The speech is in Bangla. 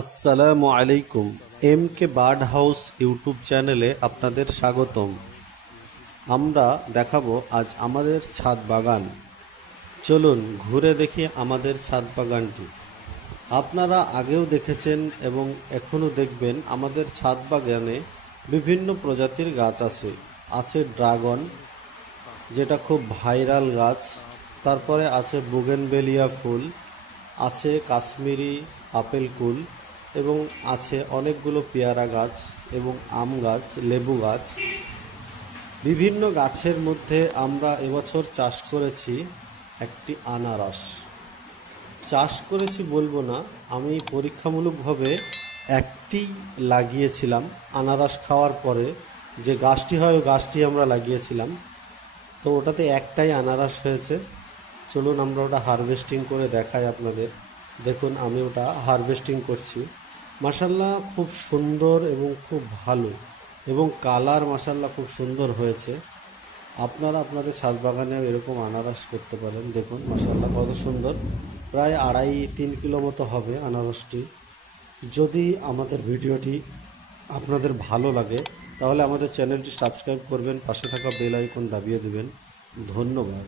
আসসালামু আলাইকুম। M K bird house YouTube চ্যানেলে আপনাদের স্বাগতম। আমরা দেখাবো আজ আমাদের ছাদ বাগান। চলুন ঘুরে দেখি আমাদের ছাদ বাগানটি। আপনারা আগেও দেখেছেন এবং এখনও দেখবেন আমাদের ছাদ বাগানে বিভিন্ন প্রজাতির গাছ আছে। আছে ড্রাগন, যেটা খুব ভাইরাল গাছ। তারপরে আছে বুগেনভেলিয়া ফুল, আছে কাশ্মীরি আপেল কুল, এবং আছে অনেকগুলো পেয়ারা গাছ এবং আম গাছ, লেবু গাছ। বিভিন্ন গাছের মধ্যে আমরা এবছর চাষ করেছি একটি আনারস। চাষ করেছি বলবো না, আমি পরীক্ষামূলকভাবে একটি লাগিয়েছিলাম। আনারস খাওয়ার পরে যে গাছটি হয় ওই গাছটি আমরা লাগিয়েছিলাম, তো ওটাতে একটাই আনারস হয়েছে। চলুন আমরা ওটা হারভেস্টিং করে দেখাই আপনাদের। দেখুন আমি ওটা হারভেস্টিং করছি। মাশাল্লাহ খুব সুন্দর এবং খুব ভালো, এবং কালার মাশাল্লাহ খুব সুন্দর হয়েছে। আপনারা আপনাদের ছাদ বাগানেও এরকম আনারস করতে পারেন। দেখুন মাশাল্লাহ কত সুন্দর, প্রায় 2.5-3 কিলো মতো হবে আনারসটি। যদি আমাদের ভিডিওটি আপনাদের ভালো লাগে তাহলে আমাদের চ্যানেলটি সাবস্ক্রাইব করবেন, পাশে থাকা বেল আইকন দাবিয়ে দেবেন। ধন্যবাদ।